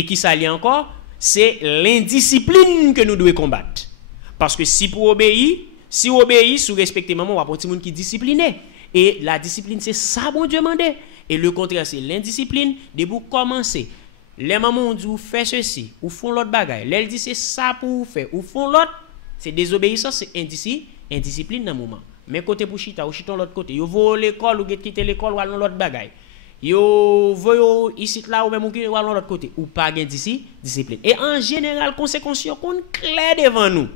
Et qui s'allie encore, c'est l'indiscipline que nous devons combattre. Parce que si pour obéir, si obéir, si respecter maman, on va prendre monde qui est discipliné. Et la discipline, c'est ça, bon Dieu mandé. Et le contraire, c'est l'indiscipline. Dès vous commencer, les mamans disent, faites ceci, ou font l'autre bagaille. L'elle dit, c'est ça pour vous faire, ou font l'autre. C'est désobéissance, c'est indiscipline dans le moment. Mais côté pour chita, ou chita l'autre côté. Yo vont l'école, ou quitter l'école, ou allons l'autre bagaille. Yo voyo ici là ou même ou allons l'autre côté. Ou pas gain d'ici, discipline. Et en général, conséquences qu'on clair devant nous.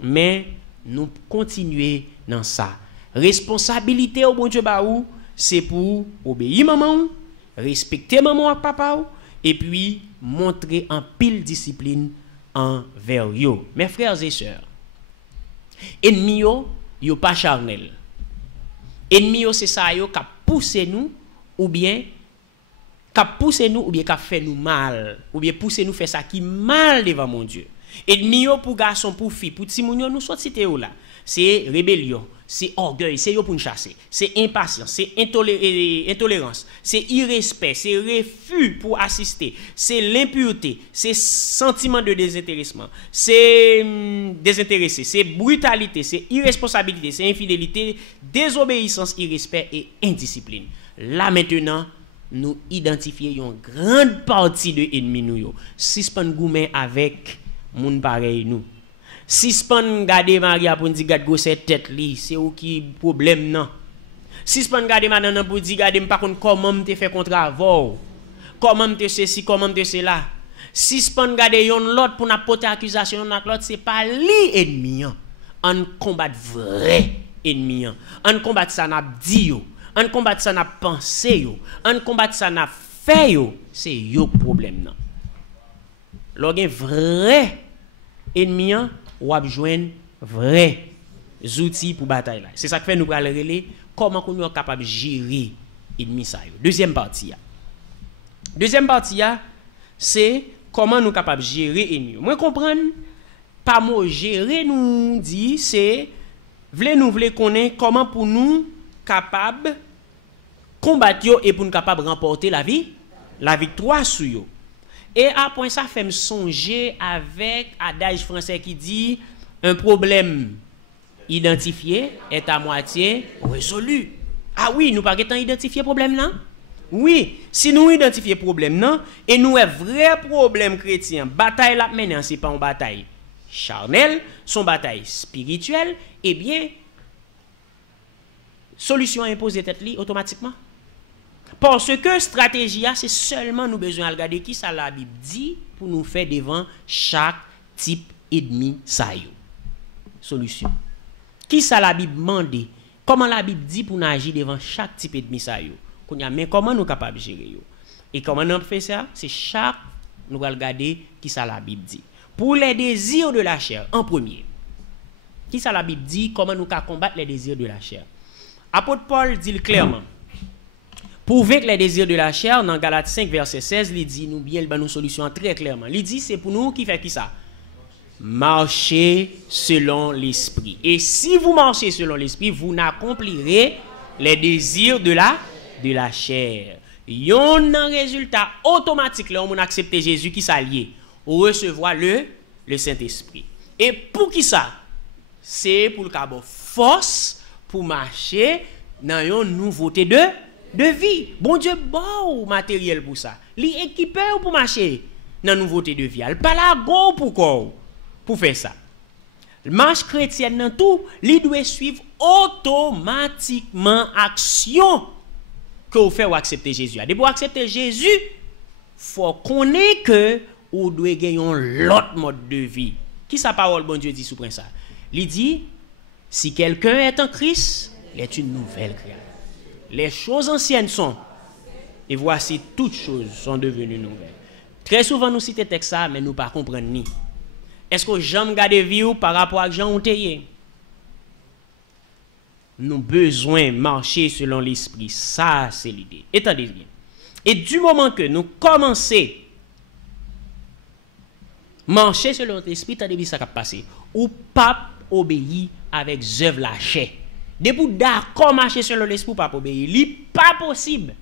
Mais nous continuer dans ça. Responsabilité au bon Dieu baou, c'est pour obéir maman, respecter maman et papa, et puis montrer en pile discipline envers yo. Mes frères et sœurs, ennemi yo pas charnel. Ennemi yo c'est ça yo qui pousse nous ou bien qui fait nous mal, ou bien pousser nous faire ça qui mal devant mon Dieu. Ennemi yo pour garçon, pour fille, pour petit moun yo nous sorti cité là. C'est rébellion, c'est orgueil, c'est yo pour nous chasser, c'est impatience, c'est intolérance, c'est irrespect, c'est refus pour assister, c'est l'impureté, c'est sentiment de désintéressement, c'est désintéressé, c'est brutalité, c'est irresponsabilité, c'est infidélité, désobéissance, irrespect et indiscipline. Là maintenant, nous identifions une grande partie de ennemis nous. Si ce pas goumen avec moun pareil nous. Si ce pas garder Maria pour dire gade go cette tête li, c'est ou qui problème non. Si ce pas garder madame pour dire gade pas comment me te fait contravent. Comment me te ceci, comment me te cela. Si ce pas garder yon l'autre pour n'a porter accusation n'a l'autre, c'est pas li ennemi. On combat vrai ennemi. On combat ça n'a dit yo. On combat ça n'a pensé yo. On combat ça n'a fait yo. C'est yo problème non. Lorsqu'un vrai ennemi ou a joindre vrai outils pour bataille là. C'est ça que fait nous parler relais comment qu'on est capable de gérer ennemi ça yo. Deuxième partie c'est comment nous capable de gérer ennemi. Moi comprendre pas mot gérer nous dit c'est voulez connaître comment pour nous capable combattre yo et pour nous capable remporter la victoire sur yo. Et après ça, fait me songer avec adage français qui dit un problème identifié est à moitié résolu. Ah oui, nous pas identifier problème là? Oui, si nous identifions problème là et nous un vrai problème chrétien, bataille là maintenant c'est pas une bataille charnelle, son bataille spirituelle, eh bien solution imposée tête li automatiquement. Parce que stratégie, c'est seulement nous besoin de regarder qui ça la Bible dit pour nous faire devant chaque type ennemi ça yo. Solution. Qui ça la Bible demande? Comment la Bible dit pour nous agir devant chaque type ennemi ça yo? Mais comment nous capables de gérer yo? Et comment nous fait ça? C'est chaque nous va regarder qui ça la Bible dit. Pour les désirs de la chair en premier. Qui ça la Bible dit comment nous combattre les désirs de la chair? Apôtre Paul dit clairement. Pour vaincre les désirs de la chair, dans Galates 5, verset 16, il dit, nous bien, il nous solution très clairement. Il dit, c'est pour nous qui fait qui ça? Marcher selon l'esprit. Et si vous marchez selon l'esprit, vous n'accomplirez les désirs de la chair. Yon un résultat automatique, là, on accepte Jésus qui s'allie, ou recevoir le Saint-Esprit. Et pour qui ça? C'est pour le cabo force, pour marcher dans une nouveauté de vie. Bon Dieu, bon matériel pour ça. Li équipé pour marcher dans la nouveauté de vie. Elle pas la go pour faire ça. Le marche chrétienne dans tout, li doit suivre automatiquement action que vous faites ou accepter Jésus. Et pour accepter Jésus, faut connaître que vous devez gagner l'autre mode de vie. Qui sa parole bon Dieu dit sous ça? Il dit si quelqu'un est en Christ, il est une nouvelle créature. Les choses anciennes sont, et voici toutes choses sont devenues nouvelles. Très souvent nous citons texte ça, mais nous ne comprenons ni. Est-ce que j'aime garder vie par rapport à Jean Onteye? Nous avons besoin de marcher selon l'esprit. Ça, c'est l'idée. Attendez bien. Et du moment que nous commençons à marcher selon l'esprit, attendez bien ça qui va passer. Ou pas obéir avec œuvre la chair. Depuis d'accord marcher selon l'esprit pas obéir, li pas possible.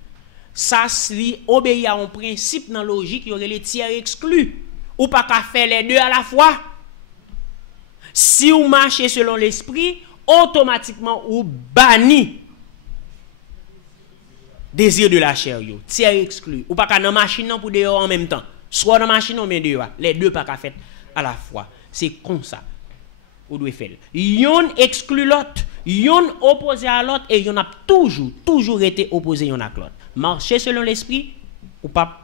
ça c'est obéir à un principe dans la logique, il y aurait les tiers exclus. Ou pas qu'à faire les deux à la fois. Si vous marchez selon l'esprit, automatiquement vous bannissez désir de la chair, tiers exclu. Ou pas qu'à dans machine pour dehors en même temps. Soit dans machine ou bien dehors. Les deux pas qu'à faire à la fois. C'est comme ça. Vous devez faire. Yon exclut l'autre. Yon opposé à l'autre et yon a toujours été opposé yon à l'autre. Marcher selon l'esprit ou pas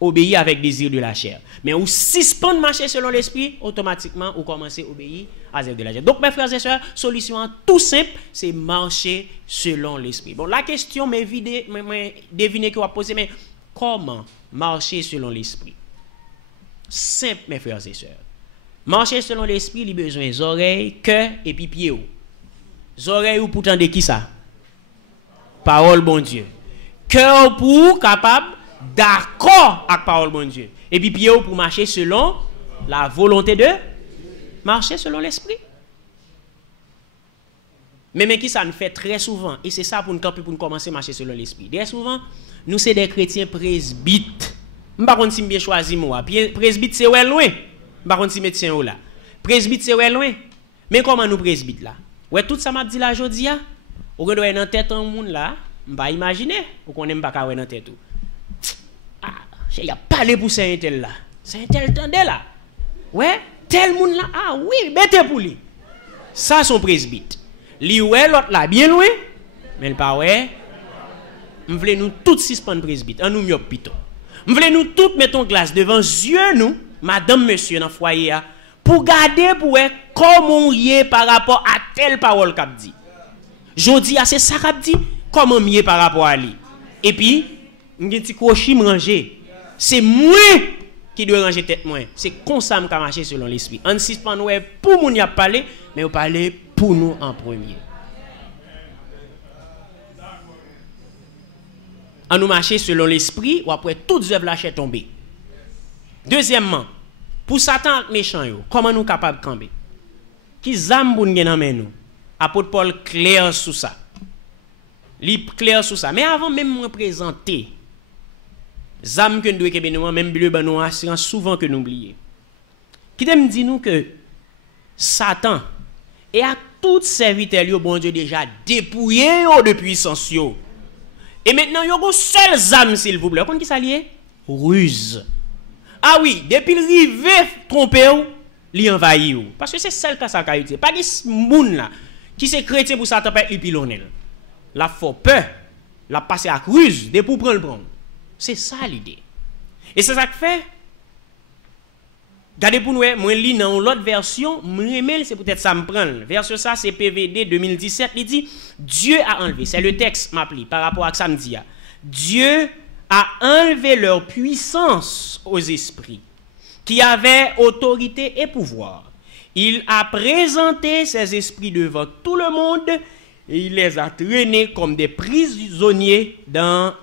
obéir avec désir de la chair. Mais ou suspendre marcher selon l'esprit, automatiquement ou commencer à obéir à désir de la chair. Donc mes frères et sœurs, solution tout simple, c'est marcher selon l'esprit. Bon, la question m'est devinez que vous posez, mais comment marcher selon l'esprit? Simple mes frères et sœurs. Marcher selon l'esprit, il a besoin des oreilles, cœur et puis pieds. Les oreilles ou pour tendre qui ça? Parole bon Dieu. Cœur pour capable d'accord avec parole bon Dieu. Et puis pieds pour marcher selon la volonté de marcher selon l'esprit. Mais qui ça nous fait très souvent, et c'est ça pour nous commencer à marcher selon l'esprit. Très souvent, nous sommes des chrétiens presbytes. Je ne sais pas si bien choisi moi. Presbyte c'est ouais loin. Je ne sais pas si médecin ou là. Presbyte c'est ouais loin. Mais comment nous presbytes là? Ouais, tout ça m'a dit là aujourd'hui. Ou qu'on doit dans tête en monde là, on va imaginer ou qu'on n'aime pas qu'à dans tête tout. Ah, il y a parlé pour saint tel là. Saint tel tendait là. Ouais, tel monde là. Ah oui, mettez pour lui. Ça son presbyte. Li ouais l'autre là bien loin, mais le pas ouais. On voulait nous tous suspendre presbyte, en nous myop pito. On voulait nous tous mettre en glace devant yeux nous, madame monsieur dans foyer pour garder pour comment on y est par rapport à telle parole qu'a dit. Jodi c'est ça qu'a dit, comment on y est par rapport à lui. Et puis, un petit crochet ranger. C'est moi qui doit ranger tête moi. C'est comme ça que marcher selon l'esprit. On suspend nous pour moun y a parlé, mais on parler pour nous en premier. On nous marcher selon l'esprit ou après toutes œuvres lâcher tomber. Deuxièmement, pour Satan méchant yo, comment nous capable de camper? Qui zam pou nous nan nous? Apôtre Paul clair sur ça. Li clair sur ça. Mais avant même me présenter zam que nous doit même bleu ban nous assurance souvent que nous oublier. Qui me dit nous que Satan et à tout serviteur yo bon Dieu déjà dépouillé de puissance yo. Et maintenant yo go seul zam s'il vous plaît. Kon qui ça lié? Ruse. Ah oui, depuis le rive tromper ou, li envahi ou. Parce que c'est celle qui a sa qualité. Pas des moun là qui se chrétien pour Satan pas pilonel. La faut peur, la passer à ruse de pour prendre le prendre. C'est ça l'idée. Et c'est ça que fait. Regardez pour nous, moi lis dans l'autre version, c'est peut-être ça me prend. Version ça c'est PVD 2017, il dit Dieu a enlevé, c'est le texte m'appli par rapport à samedi. Dieu a enlevé leur puissance aux esprits qui avaient autorité et pouvoir. Il a présenté ces esprits devant tout le monde et il les a traînés comme des prisonniers dans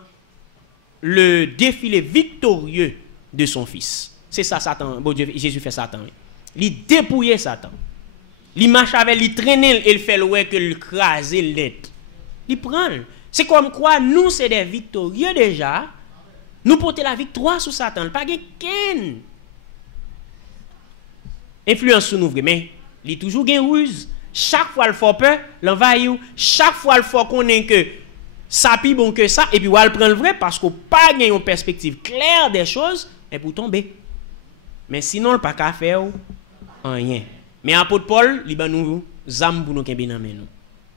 le défilé victorieux de son fils. C'est ça Satan, bon Dieu, Jésus fait Satan. Il dépouillait Satan. Il marche avec, il traînait, il fait le que il crase l'être. Il prend. C'est comme quoi nous c'est des victorieux déjà. Nous porter la victoire sur Satan, pas gain. Influence sur nous, mais il toujours gain ruse. Chaque fois il faut peur, l'envahir. Chaque fois il faut qu'on ait que ça plus bon que ça et puis il prend le vrai parce qu'on pas gain une perspective claire des choses et pour tomber. Mais sinon le pas qu'à faire rien. Mais apôtre Paul, il ban nous zam pour nous kembe nan men nous.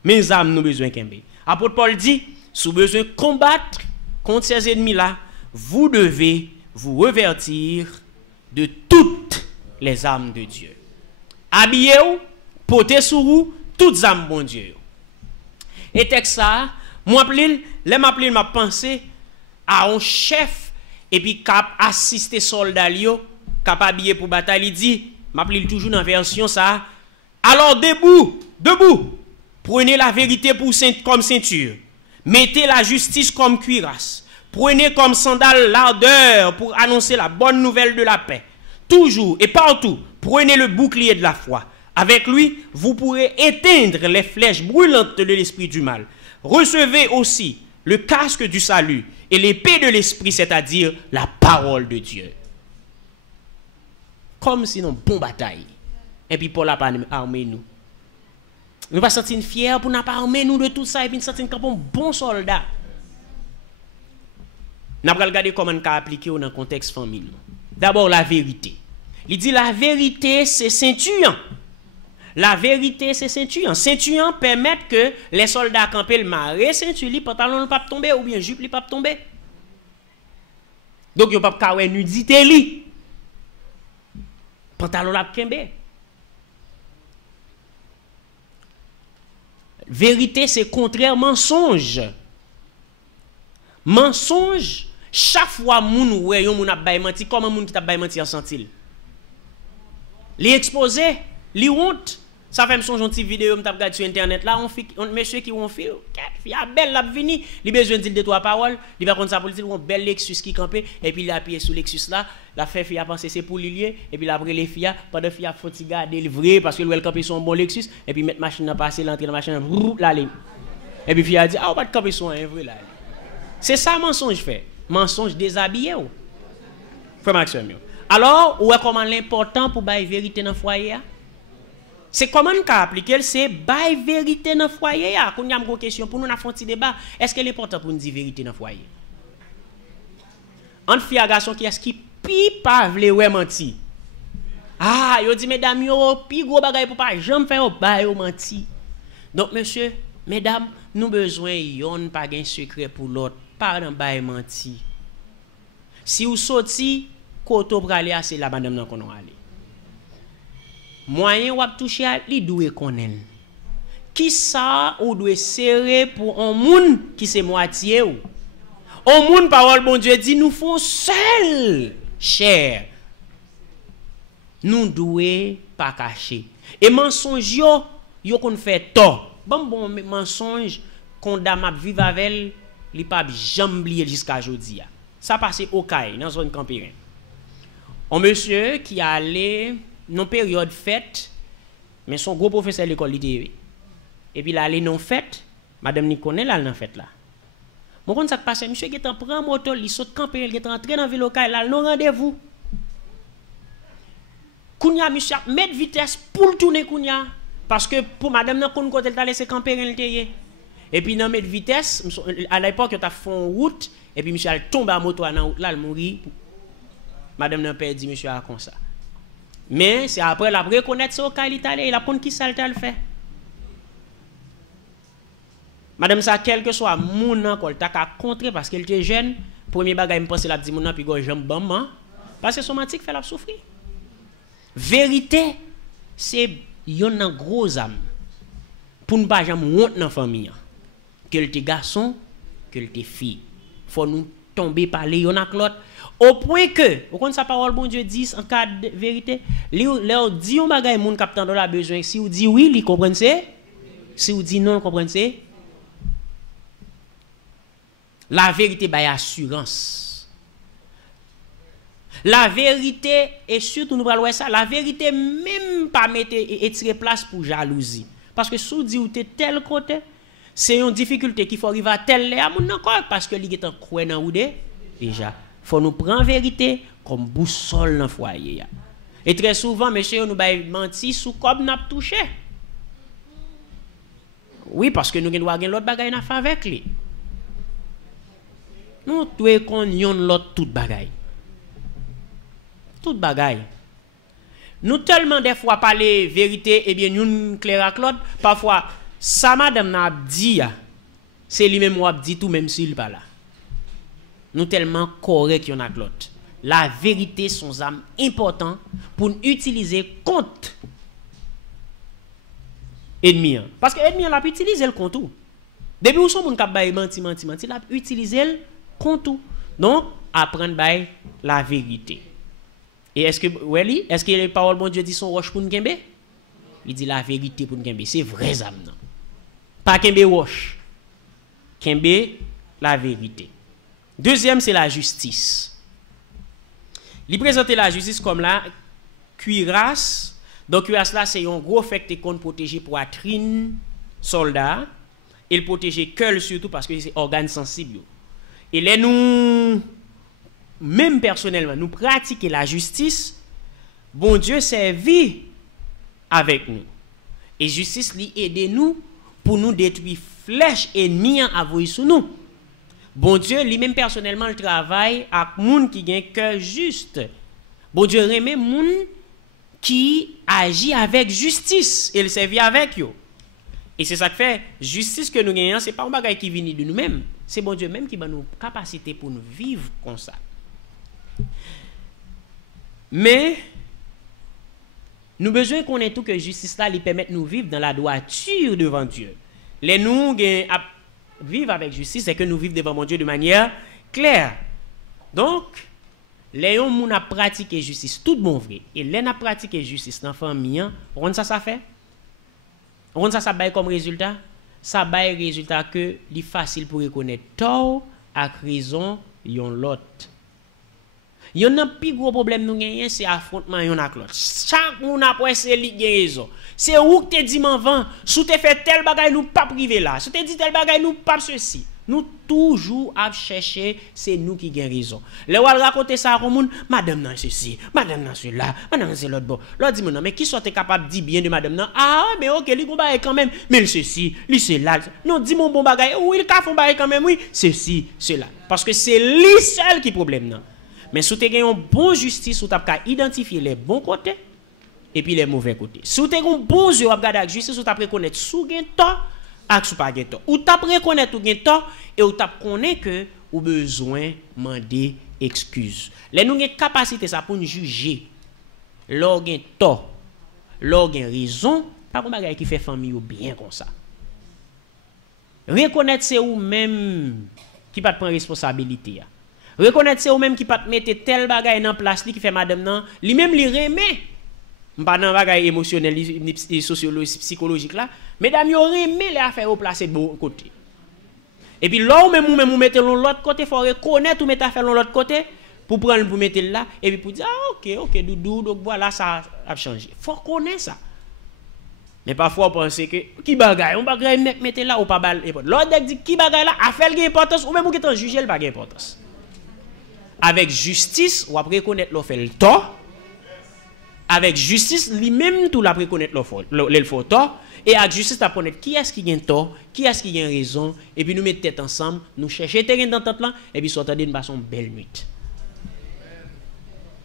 Mais zam nous besoin kembe. Apôtre Paul dit, sous besoin combattre contre ces ennemis là, vous devez vous revêtir de toutes les armes de Dieu. Habillez-vous, portez sur vous toutes les armes bon Dieu. Et texte ça, moi m'appelé m'a pensé à un chef et puis cap assister soldat lio, cap habillé pour bataille, il dit, m'appelé toujours dans version ça. Alors debout, prenez la vérité comme ceinture, mettez la justice comme cuirasse. Prenez comme sandale l'ardeur pour annoncer la bonne nouvelle de la paix. Toujours et partout, prenez le bouclier de la foi. Avec lui, vous pourrez éteindre les flèches brûlantes de l'esprit du mal. Recevez aussi le casque du salut et l'épée de l'esprit, c'est-à-dire la parole de Dieu. Comme si nous bon bataille. Et puis Paul a pas armé nous. Nous pas sentir fiers pour n'a pas armé nous de tout ça et puis nous sentir comme un bon soldat. N'a pas regarder comment on peut appliquer dans le contexte familial. D'abord la vérité. Il dit la vérité c'est ceinture. La vérité c'est ceinture. Ceinture permet que les soldats camper le maré ceinture li pantalon ne pas tomber ou bien jupe li pas tomber. Donc yo pas kawè nudité li. Pantalon la kembe. Vérité c'est contraire mensonge. Mensonge, chaque fois moun wè yon moun ap bay menti, comment moun qui t'a bay menti en sentil? Li exposé, li honte. Ça fait me son gentil vidéo m't'a regardé sur internet là, on monsieur qui on fil, fille belle la vini, li besoin de deux trois paroles, li va contre ça pour dire on belle Lexus qui campé et puis il a appuyé sur Lexus là, la fait fille a pensé c'est pour Lilier et puis après les filles pendant fille a faut garder livrer parce que le camper son bon Lexus et puis mettre machine à passer l'entrée dans machine la ligne. Et puis fille a dit ah on va camper son un vrai là. C'est ça mensonge fait. Mensonge déshabillé ou. Frère Maxime. Alors, où est comment l'important pour bailler vérité dans le foyer? C'est comment nous appliquer, c'est bailler vérité dans le foyer. Quand il y a une question pour nous faire un petit débat, est-ce que l'important pour nous dire vérité dans le foyer? Entre filles et garçons qui est-ce qui pi pas vle ouais menti? Ah, yo dit mesdames yo pi gros bagay pour pas jamais faire bail yo menti. Donc monsieur, mesdames, nous besoin yon pas gain secret pour l'autre, pas dans bail menti. Si vous sorti koto pralé c'est la madame nan konon aller. Moyen ou toucher li doué konnen. Qui ça ou doit serrer pour un moun qui c'est moitié ou. Un moun parole bon Dieu dit nous font seul cher. Nous doué pas cacher. Et mensonge yo qu'on fait tort. Bon mensonge qu'on dame vivre avec li pas jamais oublier jusqu'à aujourd'hui. Ça passé au Caille dans zone Campérin. Un monsieur qui allait non période fête mais son gros professeur de l'école était et puis il allait non fête madame ni connaît là dans fête là. Mon compte ça passe monsieur qui t'en prend moto il saute Campérin il est entré dans ville locale là non rendez-vous. Kounya monsieur mettre vitesse pour tourner kounya parce que pour madame nan kon côté elle laissé Campérin le teye. Et puis dans mettre vitesse à l'époque tu as fait route et puis monsieur elle tombe à moto dans route là il mourit. Madame n'a pas dit monsieur a comme ça. Mais c'est après la reconnaître ça au cas italien, il a compte qui ça le fait. Madame ça quel que soit moun encore t'a ka contrer parce qu'elle était jeune, premier bagage me penser la dit moun puis go jambe bam parce que somatique fait la souffrir. Vérité c'est yon nan gros âme. Pour ne pas jamais honte dans famille. Que te garçon, que te fille. Faut nous tomber parler yon ak l'autre. Au point que, vous connaissez sa parole, bon Dieu dit en cas de vérité, leur dit on bagay moun captant de la besoin. Si vous dit oui, li comprenne c'est. Si vous dit non, comprenne c'est. La vérité bay assurance. La vérité et surtout nous parlons ça, la vérité même pas mettre et tirer place pour jalousie. Parce que si vous dit ou tel côté, c'est une difficulté qu'il faut arriver à tel là moun encore parce que li est en croix dans ou déjà. Faut nous prendre vérité comme boussole dans foyer. Et très souvent monsieur nous bay menti sous comme n'a touché. Oui parce que nous doit gagner l'autre bagaille n'a fait avec lui. Nous doit qu'on yon l'autre toute bagaille. Toute bagaille. Nous tellement des fois parler vérité et bien nous clair à Claude parfois ça madame n'a dit c'est lui même ou dit tout même s'il pas là. Nous tellement correct yon a l'autre. La vérité sont âmes important pour utiliser contre ennemi. Parce que ennemi l'a utiliser le contre tout. Depuis où son moun k'ap bay menti, l'a utiliser le contre tout. Donc apprendre bay la vérité. Et est-ce que Welly, est-ce que les paroles bon Dieu dit son roche pour nous kembe? Il dit la vérité pour nous kembe, c'est vrai âme non. Pas kembe roche. Kembe la vérité. Deuxième, c'est la justice. Il présente la justice comme la cuirasse. Donc, cuirasse là, c'est un gros fait qu'on protège poitrine, soldat. et le protéger cœur surtout parce que c'est organe sensible. Et là nous même personnellement nous pratiquer la justice, bon Dieu servit avec nous. Et justice lui aide nous pour nous détruire flèche ennemi envoyé sur nous. Bon Dieu lui-même personnellement le travail avec moun qui gagne cœur juste. Bon Dieu remet moun qui agit avec justice et le servit avec yo. Et c'est ça que fait justice que nous gagnons, c'est pas un bagage qui vient de nous-mêmes, c'est bon Dieu même qui va nous capacité pour nous vivre comme ça. Mais nous besoin qu'on ait tout que justice là lui permette nous vivre dans la droiture devant Dieu. Les nous vivre avec justice, c'est que nous vivons devant mon Dieu de manière claire. Donc, les gens qui ont pratiqué justice, tout bon vrai, et les ont pratiqué justice dans la famille, on ça fait? On ça baille comme résultat? Ça baille résultat que c'est facile pour reconnaître tort et raison yon l'autre. Yon a plus gros problème nous gagner c'est affrontement yon ak l'autre. Chaque moun après c'est li gen raison. C'est où que te dit m'avant, sou te fait tel bagay nous pas privé là. Sou te dit tel bagay nous pas ceci. Nous toujours à chercher c'est nous qui gagne raison. Le wal raconter ça à moun, madame nan ceci, madame nan cela, madame c'est l'autre bon. L'autre dit non mais qui soit capable dire bien de madame nan? Ah mais OK, li gon bagay quand même, mais ceci, li c'est là. Non, dis mon bon bagay, oui, il ka font bagay quand même oui, ceci, cela. Parce que c'est lui seul qui problème nan. Mais si tu as une bonne justice, tu as identifier les bons côtés et puis les mauvais côtés. Si tu as un bon yeux à regarder la justice, tu as reconnaître sous gain tort et sous pas gain tort. Ou tu as reconnaître gain tort et ou tu connaît que ou besoin demander excuse. Les nous avons capacité ça pour nous juger. L'or gain tort, l'or gain raison, pas comme bagay qui fait famille ou bien comme ça. Reconnaître c'est ou même qui pas prendre responsabilité. Reconnaître c'est ou même qui pas mettre tel bagay dans place qui fait madame nan, lui même li remet. Pas dans bagay émotionnel ni sociologique psychologique là, mesdames yo remet les affaires au placer de bon côté. Et puis là ou même ou mettre l'autre côté, faut reconnaître ou mettre affaire l'autre côté pour prendre pour mettre là et puis pour dire ah OK doudou donc voilà ça a changé. Faut connaître ça. Mais parfois on pense que qui bagay, on bagay mettre là ou pas bal important. L'autre dit qui bagay là affaire qui importance ou même ou qui t'en juger le pas importance. Avec justice, on va reconnaître l'offre le tort. Avec justice, lui-même tout la reconnaître l'offre tort. Et avec justice, on va connaître qui est-ce qui gagne tort, qui est-ce qui gagne raison. Et puis nous mettons tête ensemble, nous cherchons terrain d'entente là, et puis sortir d'une façon belle nuit.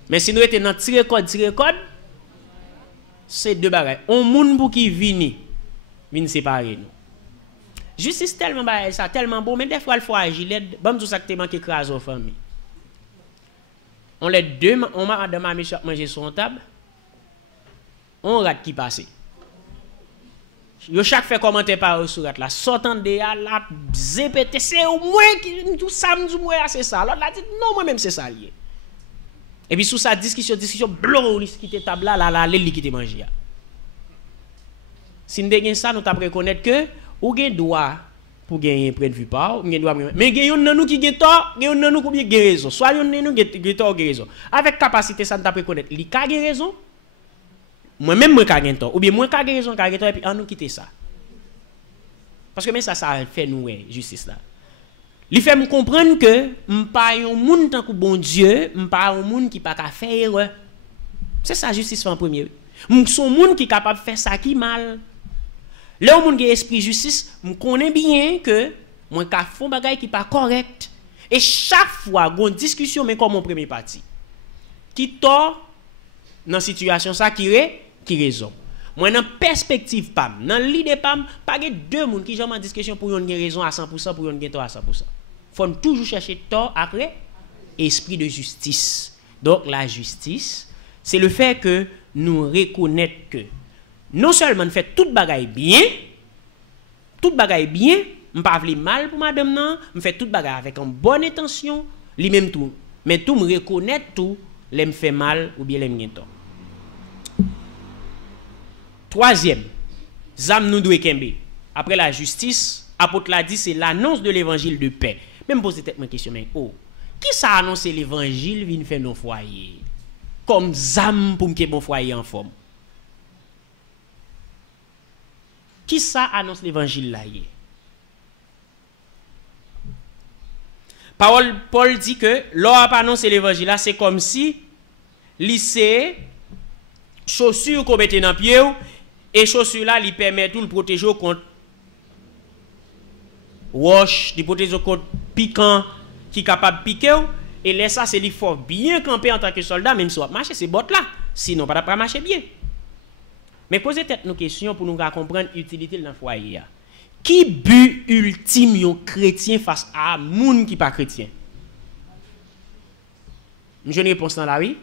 Mais si nous étions dans tirer code, c'est deux bagages. On moun pour qui vini séparer nous. Justice tellement bagaille ça, tellement beau, mais des fois il faut agir. Bon tout ça que manque écrase aux familles. On les deux, on madame a manger sur une table. On rate qui passe. Yo chaque fait commenter par sur rate là, sortant de la zépété, c'est au moins qui tout ça nous moi c'est ça. L'autre là dit non moi même c'est ça lié. Et puis sous sa discussion blou qui était table là li qui te manger. Si nous gagne ça nous t'a reconnaître que ou gagne droit pour gagner point de vue pas mais gagne nan nous qui gagne tort gagne nan nous qui gagne raison soit yon nan nous gagne tort gagne raison avec capacité ça t'a reconnaître li ka gagne raison moi même moi ka gagne tort ou bien moi ka gagne raison ka gagne tort et puis on nous quitter ça parce que mais ça fait nous justice là li fait me comprendre que m'pa yon moun tant que bon Dieu m'pa un moun qui pas ka faire erreur c'est ça justice en premier son moun qui capable faire ça qui mal. Là où mon esprit justice, me connais bien que moi ka font bagay qui pas correct et chaque fois gon discussion mais comme mon premier parti. Qui tort dans situation ça qui raison. Moi dans perspective pam, dans l'idée pam, pas deux moun qui jamais en discussion pour yon raison à 100% pour yon tort à 100%. Faut toujours chercher tort après esprit de justice. Donc la justice, c'est le fait que nous reconnaître que non seulement nous fait toute bagaille bien, m'pa vle mal pour madame nan, me fait toute bagaille avec une bonne intention, li même tout, mais tout me reconnaître tout, l'aime fait mal ou bien l'aime gen tort. Troisième, zam nous doit kembe. Après la justice, apôtre l'a dit c'est l'annonce de l'évangile de paix. Même poser tête une question mais qui ça annonce l'évangile vient faire nos foyers comme zam pour que bon foyer en forme. Qui ça annonce l'évangile là? Paul dit que l'on a pas annoncé l'évangile là, c'est comme si lycée chaussures qu'on mettait dans pied et chaussures là lui permet tout le protéger contre wash, lui protéger contre piquant qui capable piquer et là ça c'est il faut bien camper en tant que soldat même si on marcher ces bottes là, sinon pas marcher bien. Mais posez peut-être nos questions pour nous comprendre l'utilité dans le foyer. Qui but ultime yon chrétien face à moun qui pas chrétien? Je ne réponse dans la oui.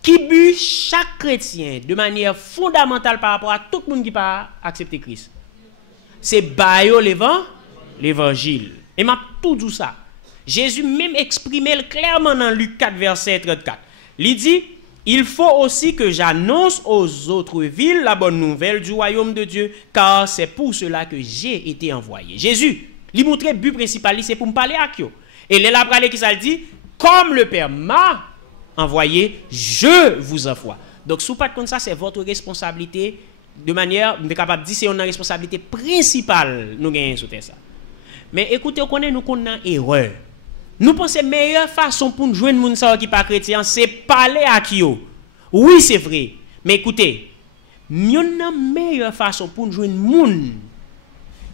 Qui but chaque chrétien de manière fondamentale par rapport à tout le monde qui pas accepté Christ? C'est bayo l'évangile. Et m'a tout dit ça. Jésus même exprimé clairement dans Luc 4 verset 34. Il dit il faut aussi que j'annonce aux autres villes la bonne nouvelle du royaume de Dieu, car c'est pour cela que j'ai été envoyé. Jésus, lui montrer but principal, c'est pour me parler à qui. Et là, la parole qui ça dit, comme le Père m'a envoyé, je vous envoie. Donc, si vous pas comme ça, c'est votre responsabilité, de manière, vous êtes capable de dire, c'est une responsabilité principale, nous gagnons sur ça. Mais écoutez, nous connaissons une erreur. Nous pensons que la meilleure façon pour nous joindre les gens qui ne sont pas chrétiens, c'est parler à qui. Oui, c'est vrai. Mais écoutez, la meilleure façon pour nous joindre les gens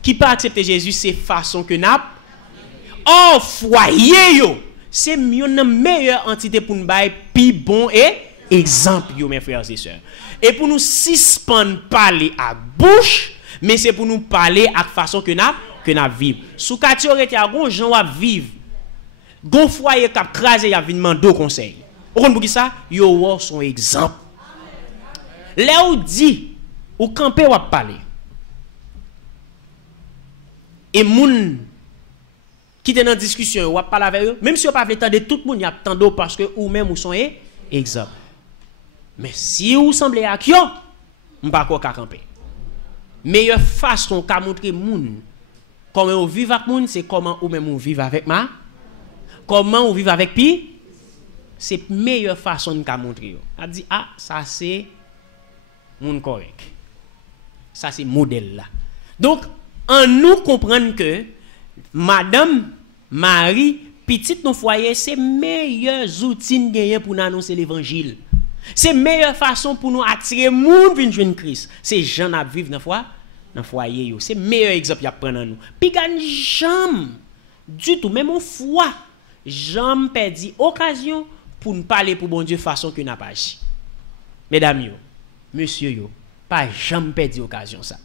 qui ne pas accepter Jésus, c'est façon que nous avons foyer. C'est la meilleure entité pour nous faire plus bon et exemple, mes frères et sœurs. Et pour nous suspendre parler à bouche, mais c'est pour nous parler à la façon que nous vivons. Sous quartier, il y a des gens qui vivent. Gon foyer k'ap krasé y a vinn mando conseil. Ou kon pou ki ça? Yo wò son exemple. Là ou dit ou camper ou parler. Et moun qui te dans discussion ou parler avec eux, même si ou pas attendre tout le monde y a tando parce que ou même ou son exemple. Mais si ou semblez à qui on pas quoi camper. Meilleure façon qu'a montrer moun comment on vivre avec moun, c'est comment ou même on vivre avec ma. Comment on vit avec pi? C'est la meilleure façon de montrer. On dit, ah, ça c'est mon correct. Ça c'est modèle là. Donc, en nous comprendre que Madame Marie, petite nos foyers, c'est meilleurs outils gagner pour nous annoncer l'évangile. C'est meilleure façon pour nous attirer moun vinn joindre Christ. C'est gens à vivre dans foyer. C'est meilleur exemple à prendre nous. Puis gagne jamais du tout, même au foi. J'en perdu occasion pour nous parler pour bon Dieu façon que n'a pas agi. Mesdames yo, monsieur yo, pas jamais perdu occasion ça.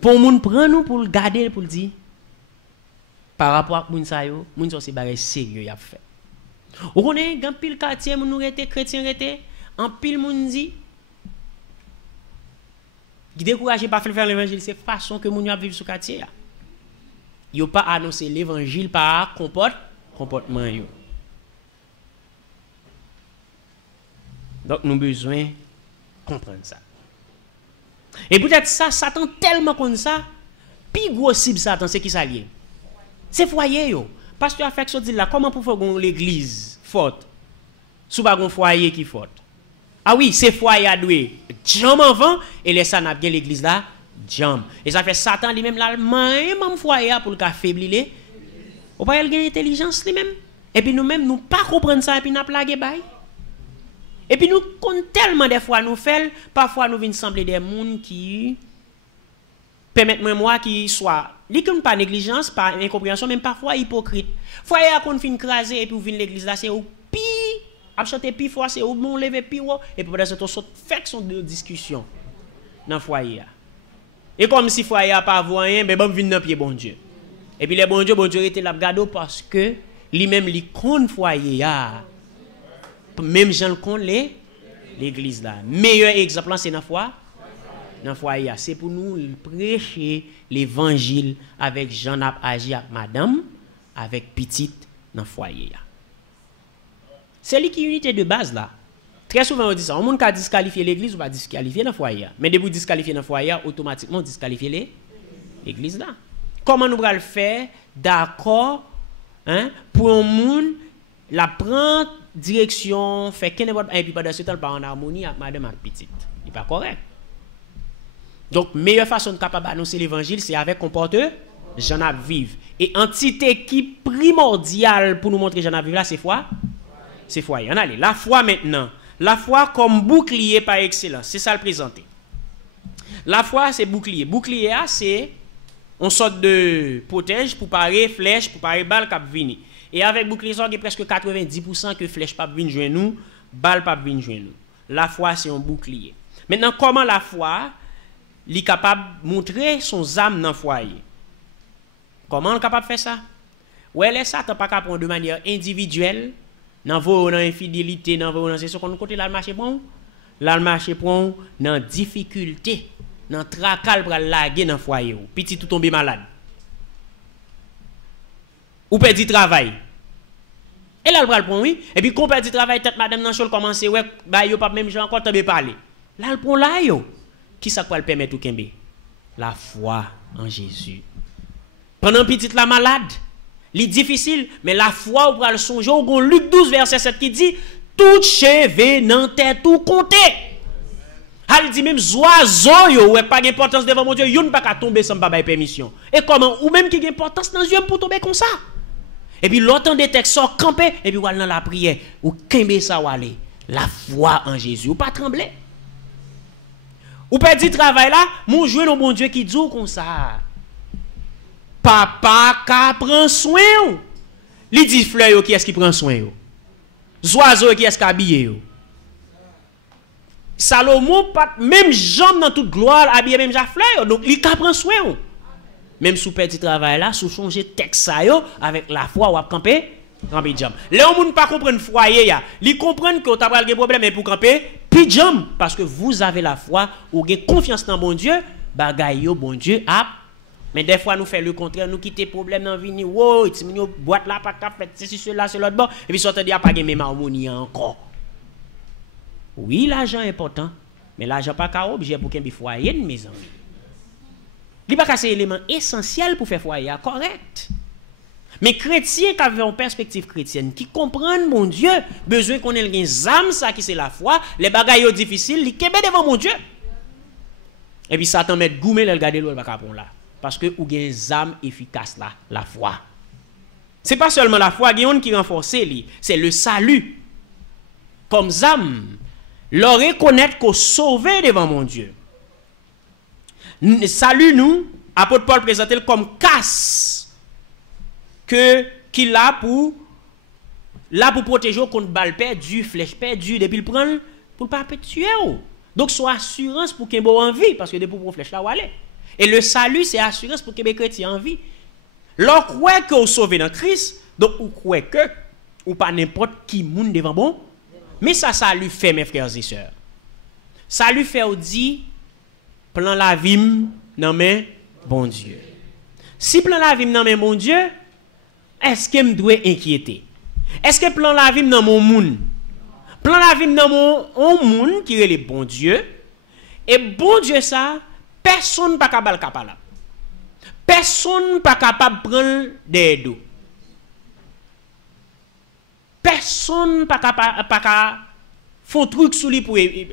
Pour moun prend nous pour le garder pour le dire par rapport à moun sa yo, moun so c'est bagay sérieux y a fait. Ou connaît gan pile quartier moun nou rete chrétien rete, en pile moun dit qui décourager pas faire l'évangile, c'est façon que moun yo vivre sur quartier. Yo pas annoncer l'évangile par comportement yo. Donc nous besoin comprendre ça. Et peut-être ça Satan tellement comme ça, puis gros cible Satan c'est qui ça lié. C'est foyer yo. Pasteur affection dit là comment pour faire l'église forte sous pas un foyer qui forte. Ah oui, c'est foyer à doué. Jam avant et les ça n'a bien l'église là, jam. Et ça fait Satan lui-même là même foyer pour le affaiblir les. Ou pas elle gagne intelligence lui-même. Et puis nous-mêmes nous pas comprendre ça et puis n'a plagué bail. Et puis nous compte tellement des fois nous fait parfois nous vinn sembler des monde qui permettent moi qui soit li comme pas négligence, pas incompréhension même parfois hypocrite. Foyer a kon fin craser et puis vinn l'église là c'est ou pi a chanter pi fois c'est ou mon lever pi et puis pendant ce temps fait son de discussion dans foyer. Et comme si foyer a pas rien ben bon vinn dans pied bon Dieu. Et puis les bon Dieu était là gado parce que lui-même li compte foyer ya. Même Jean compte l'église là. Meilleur exemple c'est dans foyer. C'est pour nous prêcher l'évangile avec Jean a agi avec madame avec petite dans foyer. C'est lui qui unité de base là. Très souvent on dit ça, on monde qui disqualifier l'église ou pas disqualifier dans foyer. Mais dès vous disqualifier dans foyer, automatiquement disqualifier l'église là. Comment nous allons le faire d'accord pour un monde la prendre direction fait qu'elle et puis pendant ce temps pas en harmonie avec madame avec petite. Il pas correct. Donc meilleure façon de capable annoncer l'évangile c'est avec comportement j'en ai vivre. Et entité qui primordiale pour nous montrer j'en ai vivre là, c'est foi. C'est foi. On allez, la foi maintenant. La foi comme bouclier par excellence. C'est ça le présenter. La foi, c'est bouclier. Bouclier, c'est une sorte de protège pour parer flèche, pour parer balle qui vient. Et avec bouclier, il y a presque 90% que flèche pas venir joindre nous, balle pas venir joindre nous. La foi, c'est un bouclier. Maintenant, comment la foi est capable de montrer son âme dans le foyer? Comment on est capable de faire ça? Ouais, les Satan pas capable de manière individuelle, dans vos infidélité, dans vos c'est ce qu'on côté là le marché bon, là le marché bon dans difficulté, dans tracal pour laguer dans foyer ou petit tout tomber malade. Ou perdre travail. Et là le bras le prend oui, et puis qu'on perd travail tête madame dans chol commencer ouais, bah yo pas même gens encore tomber parler. Là le prend là yo. Qui ça quoi le permettre ou kembe? La foi en Jésus. Pendant petite la malade, c'est difficile, mais la foi ou pral songer au Luc 12 verset 7 qui dit tout cheveux nan tête tout compté. Elle dit même oiseau yo ouais pas d'importance devant mon Dieu, yon pas ka tomber sans pas permission. Et comment ou même qui a importance dans Dieu pour tomber comme ça. Et puis l'autre des textes sort camper et puis ou dans la prière ou kembe ça ou aller. La foi en Jésus ou pas trembler. Ou pas dit travail là, mon jouer dans bon Dieu qui dit comme ça. Papa ka prend soin ou. Li dit fleur yo qui est-ce qui prend soin yo. Oiseau qui est-ce qui habille yo. Salomon pas même jambe dans toute gloire habillé même ja fleur yo. Donc li ka prend soin ou. Même sous petit travail là, sous changer texte ça yo avec la foi ou a camper jambe. Là on moun pas comprendre foyer ya. Li comprendre que tu as des problèmes pour camper puis jambe parce que vous avez la foi ou avez confiance dans bon Dieu, bagay yo bon Dieu a. Mais des fois nous fait le contraire, nous quitter problème dans vie, wow, ti nous boîte là pas cap fait ceci cela c'est l'autre bon et puis sortir dire pas gain même harmonie encore. Oui, l'argent est important, mais l'argent pas ka objet pour qu'un foyer mes amis. Il pas c'est élément essentiel pour faire foyer correct. Mais chrétiens qui ont une perspective chrétienne, qui comprennent mon Dieu, besoin qu'on ait une âme, ça qui c'est la foi, les bagailles difficiles, ils kebe devant mon Dieu. Et puis Satan met goumé le regarder l'autre bagaille là. Parce que ou gen âme efficace là, la foi. C'est pas seulement la foi, qui renforce c'est le salut. Comme âme, leur reconnaître qu'on sauvé devant mon Dieu. Salut nous, apôtre Paul présente comme casse que qu'il a pour protéger contre balle perdue, flèche perdue depuis le prendre pour pas tuer. Donc soit assurance pour qu'il ait en vie parce que depuis pour flèche là où aller. Et le salut, c'est assurance pour que les chrétiens en vie. Lorsque croit que vous sauvez dans Christ, donc vous croyez que ou pas n'importe qui monde devant bon. Mais ça lui fait, mes frères et sœurs. Ça lui fait, dit, plan la vie dans mes bon Dieu. Si plan la vie dans mes bon Dieu, est-ce que je dois inquiéter? Est-ce que plan la vie dans mon monde? Plan la vie dans mon monde qui est le bon Dieu. Et bon Dieu ça, personne pas capable capable. Personne pas capable prendre des dos. Personne pas capable pas font truc sur lui pour et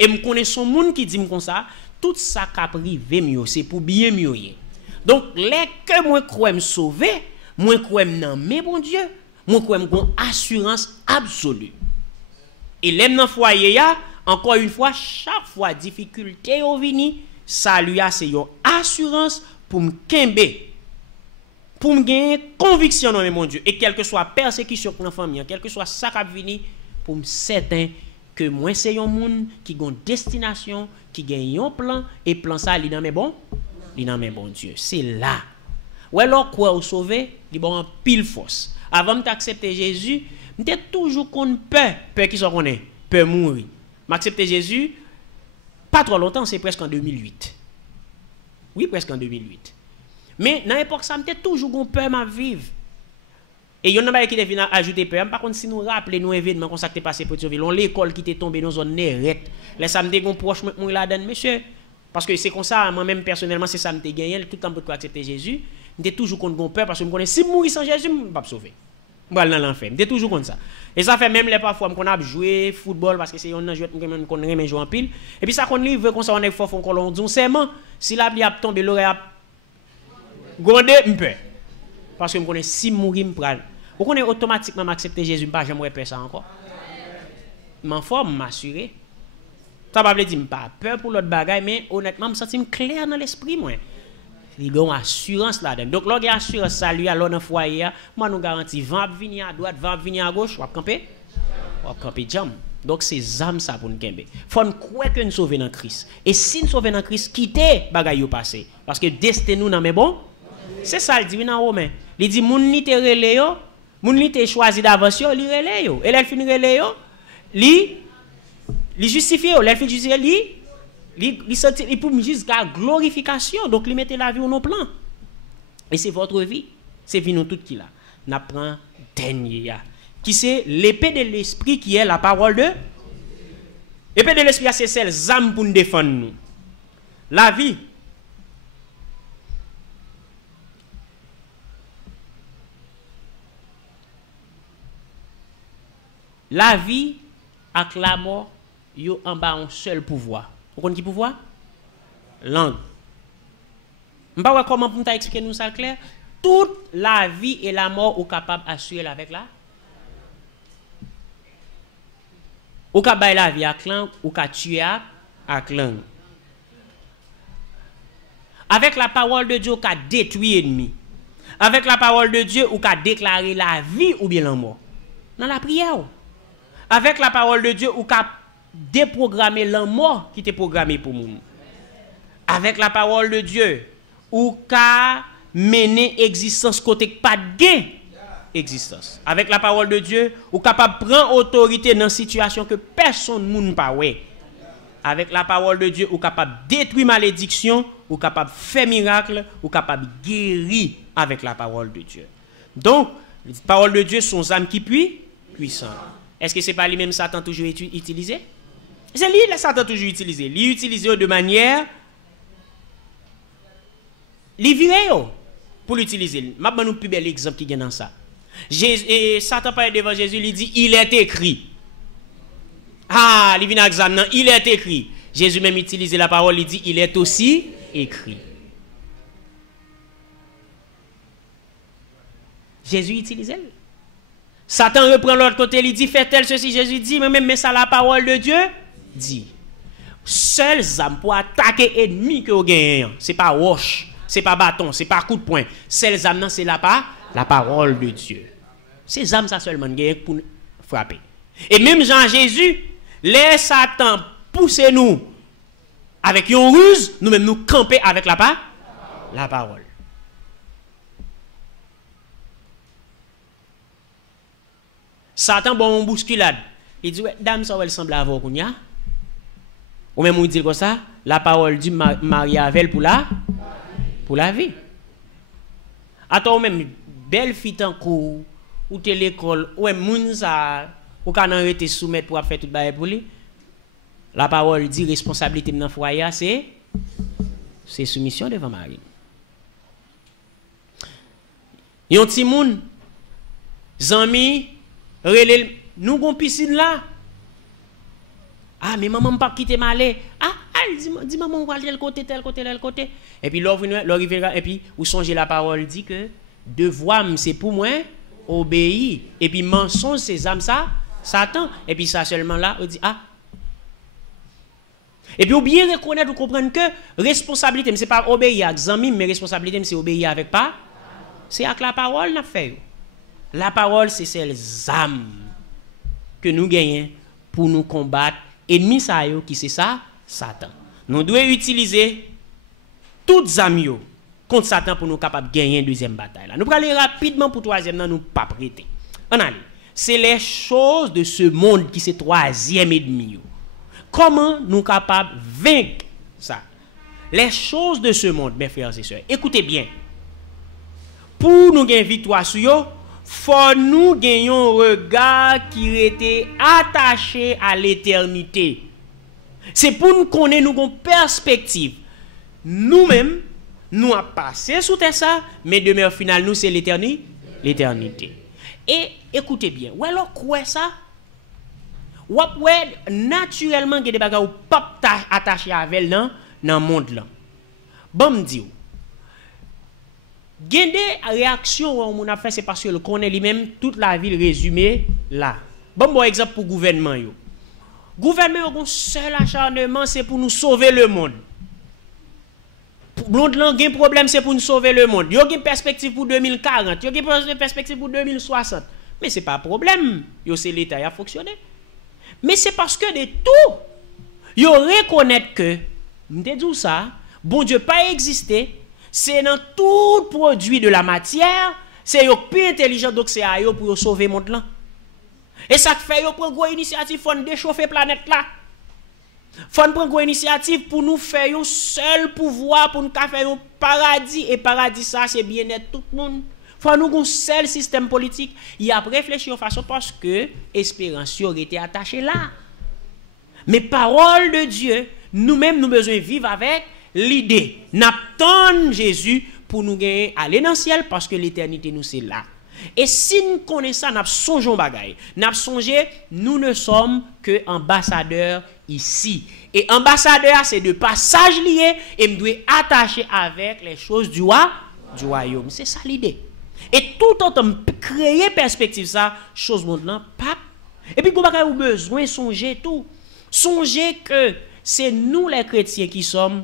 me connaît son monde qui dit comme ça, tout ça qu'a privé mieux, c'est pour bien mieux. Donc les que moi crois me sauver, moi crois nan mais bon Dieu, moi crois me assurance absolue. Et l'aime dans foyer ya, encore une fois chaque fois difficulté au vini ça lui a c'est une assurance pour me kembe, pour me gagner conviction dans mon Dieu et quelle que soit persécution pour la famille, quel que soit ça qui vient pour me certain que moi c'est un monde qui a une destination, qui gagne un plan et plan ça li dans mes bon Dieu. C'est là. Ou alors quoi au sauver, li bon pile force. Avant d'accepter Jésus, m'était toujours qu'on peur qui soit connaît, peur mourir. M'accepter Jésus pas trop longtemps, c'est presque en 2008. Oui, presque en 2008. Mais dans l'époque, ça m'était toujours une peur à vivre. Et il y en a qui vient ajouter peur. Par contre, si nous rappelons nos événements comme ça qui est passé pour Pétionville, l'école qui était tombée dans une zone nérette, là, ça me dit qu'on proche moi là-dedans, monsieur. Parce que c'est comme ça, moi-même personnellement, c'est ça me gagné tout le temps pour accepter Jésus. J'étais toujours contre peur parce que je me connais, si je mourir sans Jésus, je ne vais pas me sauver. Je vais dans l'enfer. J'étais toujours comme ça. Et ça fait même les parfois qu'on a joué football parce que c'est un jeu qu'on aime jouer en pile. Et puis ça qu'on livre comme ça on est fort qu'on dit serment si la pluie a tombé l'oreille Gonde m'peur. Parce que je connais si mourir m'pral. Vous connaissez automatiquement m'accepter Jésus, pas jamais peur ça encore. M'en forme m'assurer. Ça va dire pas peur pour l'autre bagaille mais honnêtement me sentir clair dans l'esprit moi. Il y a une assurance là-dedans. Donc lorsqu'il y a assurance ça lui alors dans foyer, moi nous garantis vent venir à droite, vent venir à gauche, on va camper. On va camper jam. Donc c'est âme ça pour nous camper. Faut nous croire que nous sauver dans Christ. Et si nous sauver dans Christ, quitter bagaille yo passé parce que destin nous dans mais bon. C'est ça il dit dans Romain. Il dit moun ni te relé yo, moun ni te choisi d'avance yo, li relé yo. Et elle fin relé yo, li justifie yo, elle fin justifier il pour jusqu'à glorification. Donc il mettait la vie au non plan. Et c'est votre vie, c'est vie nous toute qui là. N'apprend dernier qui c'est l'épée de l'esprit qui est la parole de l'épée de l'esprit c'est celle zam pour nous défendre nous. La vie avec la mort yo en bas un seul pouvoir. Vous connaissez qui pouvoir? Langue. Je ne sais pas comment vous expliquer nous ça clair. Toute la vie et la mort sont capables d'assurer avec la. Ou capable la vie avec langue, ou capable tuer avec langue. Avec la parole de Dieu, ou capable détruire l'ennemi. Avec la parole de Dieu, ou capable déclarer la vie ou bien la mort. Dans la prière. Avec la parole de Dieu, ou capable déprogrammer la mort qui était programmée pour nous. Avec la parole de Dieu, ou ka mener existence côté pas de gain existence. Avec la parole de Dieu, ou capable prendre autorité dans une situation que personne ne pas ouais. Avec la parole de Dieu, ou capable détruire malédiction, ou capable faire miracle, ou capable guérir avec la parole de Dieu. Donc, les paroles de Dieu sont âmes qui puissants. Est-ce que c'est pas lui-même Satan toujours utilisé? C'est lui que Satan toujours utilisé. Il utilise de manière viré pour l'utiliser. Je vais vous plus bel exemple qui est dans ça. Satan parle devant Jésus, il dit il est écrit. Ah, il vient examen, il est écrit. Jésus même utilise la parole, il dit il est aussi écrit. Jésus utilise elle. Satan reprend l'autre côté, il dit fait tel ceci, Jésus dit mais ça la parole de Dieu dit. Seuls âmes pour attaquer ennemi que vous gagnez, c'est pas roche, c'est pas bâton, c'est pas coup de poing. Seuls âmes c'est la parole de Dieu. Ces âmes ça seulement gagnent pour frapper. Et même Jean Jésus, les Satan pousse nous avec une ruse, nous-mêmes nous camper avec la parole. Satan bon bousculade. Il dit ouais, dame ça elle semble avoir kounya. Ou même il dit comme ça, la parole du Marie avec pour la vie. Attends même belle fille en cours ou t'es l'école ou moun ça ou quand on été soumettre pour faire tout bail pour lui. La parole dit responsabilité dans foyer c'est soumission devant Marie. Yon ti moun zami nous gon piscine là. Ah mais maman pas quitter m'aller. Ah dis maman on va tel côté. Et puis et puis ou songez la parole dit que devoir c'est pour moi obéir et puis mensonge c'est âme ça Satan et puis ça seulement là on dit ah. Et puis ou bien reconnaître ou comprendre que responsabilité c'est pas obéir avec zami mais responsabilité c'est obéir avec pas c'est avec la parole n'a fait. La parole, c'est celles âmes que nous gagnons pour nous combattre. Ennemi ça qui c'est ça, Satan. Nous devons utiliser toutes âmes contre Satan pour nous capables de gagner une deuxième bataille. Nous allons aller rapidement pour troisième, nous pas prêter. On allez. C'est les choses de ce monde qui c'est troisième ennemi. Comment nous capables de vaincre ça? Les choses de ce monde, mes frères et sœurs. Écoutez bien. Pour nous gagner victoire sur eux, faut nous gagner un regard qui était attaché à l'éternité. C'est pour nous connaître nous une perspective. Nous-mêmes, nous avons passé sous ça, mais demeure finale nous c'est l'éternité. Et écoutez bien, ou alors quoi ça? Ou après naturellement il y a des bagages ou pas attaché avec dans le monde là. Bon me dit Gen des réactions on a fait c'est parce que le connaît lui-même toute la ville résumée là. Bon exemple pour gouvernement yo. Gouvernement yon seul acharnement c'est pour nous sauver le monde. Blond lan gen problème c'est pour nous sauver le monde. Yo gen perspective pour 2040, yo gen perspective pour 2060. Mais c'est pas problème. Yo c'est l'état a fonctionné. Mais c'est parce que de tout yo reconnaître que m'te dit ça, bon Dieu pas existé. C'est dans tout produit de la matière, c'est yo plus intelligent donc c'est à yo pour sauver monde là. Et ça fait yo prend gros initiative pour déchauffer planète là. Faut prendre gros initiative pour nous faire un seul pouvoir pour nous faire un paradis et paradis ça c'est bien-être tout le monde. Faut nous un seul système politique, il a réfléchi de façon parce que espérance aurait été attachée là. Mais parole de Dieu, nous-mêmes nous besoin vivre avec l'idée, n'attend Jésus pour nous gagner aller dans le ciel parce que l'éternité nous c'est là. Et si nous connaissons ça, nous songeons bagaille. Nous songeons, nous ne sommes que ambassadeurs ici. Et ambassadeur, c'est de passage lié et nous devons attacher avec les choses du royaume. C'est ça l'idée. Et tout en train créer perspective ça, chose maintenant, pape. Et puis, vous avez besoin de songer tout. Songez que c'est nous les chrétiens qui sommes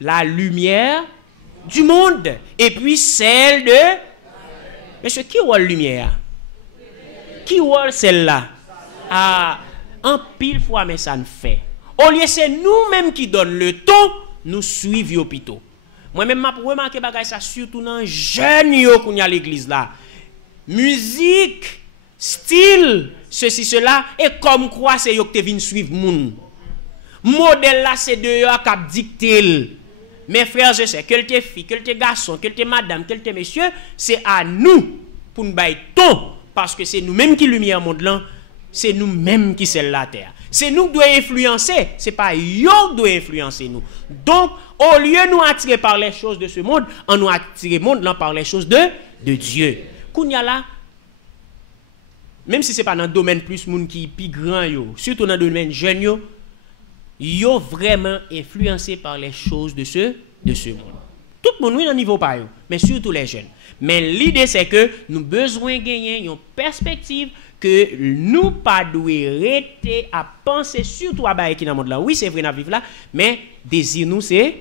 la lumière du monde. Et puis celle de... Monsieur, qui est la lumière? Qui est celle-là? Ah, en pile fois, mais ça ne fait. Au lieu, c'est nous-mêmes qui donnons le temps, nous suivons plutôt. Moi-même, je remarque ça surtout dans les jeunes qui sont à l'église là. Musique, style, ceci, cela, et comme quoi c'est eux qui viennent suivre moun. Modèle là, c'est de eux qui dictent. Mes frères et sœurs, quel te fille, quel te garçon, quel te madame, quel te monsieur, c'est à nous pour nous bailler ton, parce que c'est nous-mêmes qui lumière monde là, c'est nous-mêmes qui sommes la terre. C'est nous qui devons influencer, c'est pas eux qui doivent influencer nous. Donc, au lieu de nous attirer par les choses de ce monde, on nous attire le monde là par les choses de Dieu. Kounya là, même si c'est pas dans le domaine plus monde qui plus grand yo, surtout dans le domaine jeune yo vraiment influencé par les choses de ce monde. Tout le monde oui dans niveau pas yo, mais surtout les jeunes. Mais l'idée c'est que nous besoin gagner une perspective que nous pas doué rester à penser surtout à bailler qui dans monde là. Oui, c'est vrai dans vivre là, mais désir nous c'est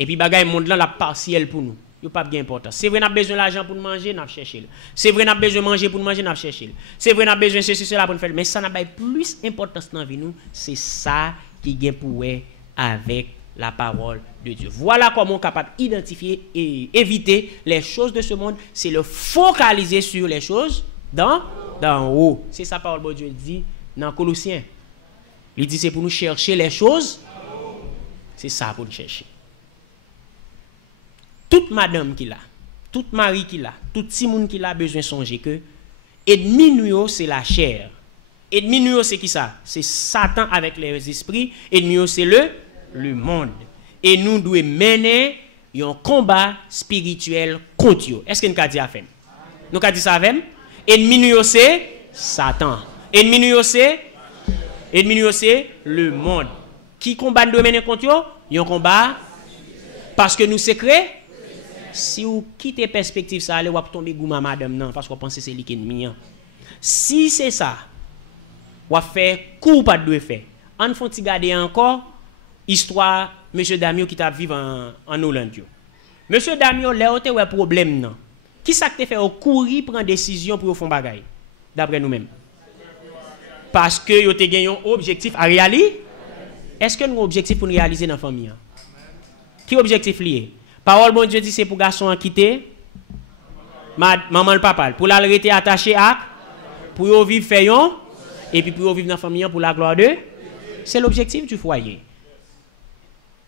et puis bagaille monde là la partielle pour nous. Yo pas bien important. C'est vrai n'a besoin d'argent pour manger, n'a chercher. C'est vrai n'a besoin de manger pour manger, n'a chercher. C'est vrai n'a besoin ceci cela pour faire, mais ça n'a pas plus importance dans vie nous, c'est ça qui gagne pour avec la parole de Dieu. Voilà comment on est capable d'identifier et éviter les choses de ce monde, c'est le focaliser sur les choses d'en haut. C'est ça parole de Dieu dit dans Colossiens. Il dit c'est pour nous chercher les choses. C'est ça pour nous chercher. Toute madame qui l'a, toute mari qui l'a, tout petit monde qui l'a besoin de songer que ennemi nous c'est la chair. Ennemi nous c'est qui ça? C'est Satan avec les esprits, ennemi c'est le monde. Et nous devons mener un combat spirituel contre eux. Est-ce que nous avons dit à faire? Nous avons dit ça avec? Ennemi nous c'est Satan. Ennemi nous c'est le monde. Qui combat nous mener contre eux? Un combat parce que nous secrets. Si vous quittez perspective ça, allez vous tomber gouma madame non parce que vous pensez c'est lui qui est ennemi. Si c'est ça, vous fait coup pas de faire. On faut garder encore histoire monsieur Damio qui t'a vivre en Hollande. Monsieur Damio là où un problème non. Qui ça que te fait au courir prendre décision pour faire bagaille d'après nous-mêmes. Parce que yo te gagné un objectif à réaliser. Est-ce que nous objectif pour réaliser dans la famille? Qui objectif lié? Parole bon Dieu dit c'est pour garçon à quitter maman le papa pour la rester attaché à pour vivre fayon et puis pour vivre dans la famille pour la gloire de c'est l'objectif du foyer.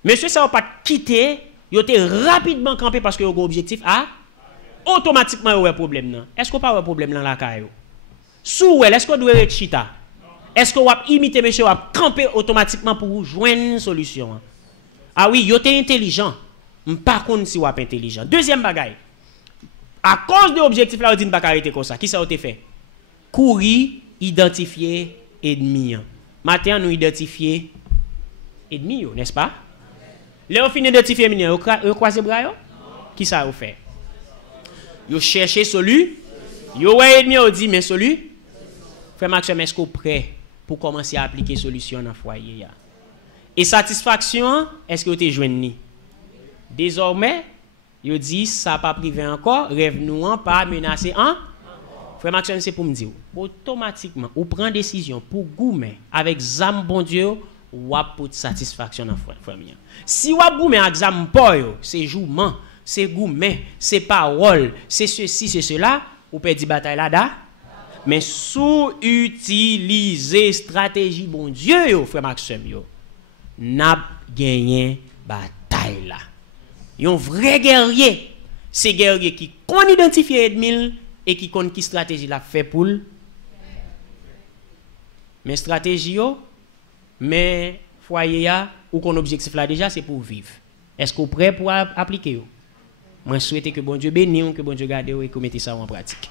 Monsieur ça va pas quitter, yo te rapidement camper parce que yo objectif a automatiquement yo un problème non. Est-ce qu'on pas un problème dans la caillou? Sous est-ce qu'on doit être chita? Est-ce qu'on va imiter monsieur va camper automatiquement pour joindre une solution? Ah oui, yo te intelligent. Par contre, si vous êtes intelligent. Deuxième bagaille. À cause de l'objectif là, vous dites pas arrêter comme ça. Qui ça a été fait? Courir, identifier ennemi. Maintenant, nous identifier ennemi, n'est-ce pas? Là, on finit d'identifier ennemi, vous croisez bras? qui ça vous fait? Vous cherchez solution. Vous ouais ennemi vous dit mais solution. Frère Maxime, est-ce que vous prêt pour commencer à appliquer solution dans le foyer? Et satisfaction, est-ce que vous êtes joindre? Désormais, vous dit ça pas privé encore, rêve nous pas menacer en. Frère Maxime, c'est pour me dire, automatiquement, ou prend décision pour goumer avec zam bon Dieu, ou pour satisfaction dans frère. Si ou goumer avec zam poyo, c'est jouement, c'est goumer, c'est parole, c'est ceci, c'est cela, ou perdre bataille là-dedans. Mais sous utiliser stratégie bon Dieu yo frère Maxime yo n'a gagné bataille là. Un vrai guerrier, c'est guerrier qui connaît identifier ennemi et qui connaît qui stratégie la fait pour. Mais stratégie yo, mais foyer ya ou qu'on objectif là déjà c'est pour vivre. Est-ce que vous prêt pour appliquer yo? Moi souhaite que bon Dieu bénisse, que bon Dieu garde et que mettez ça en pratique.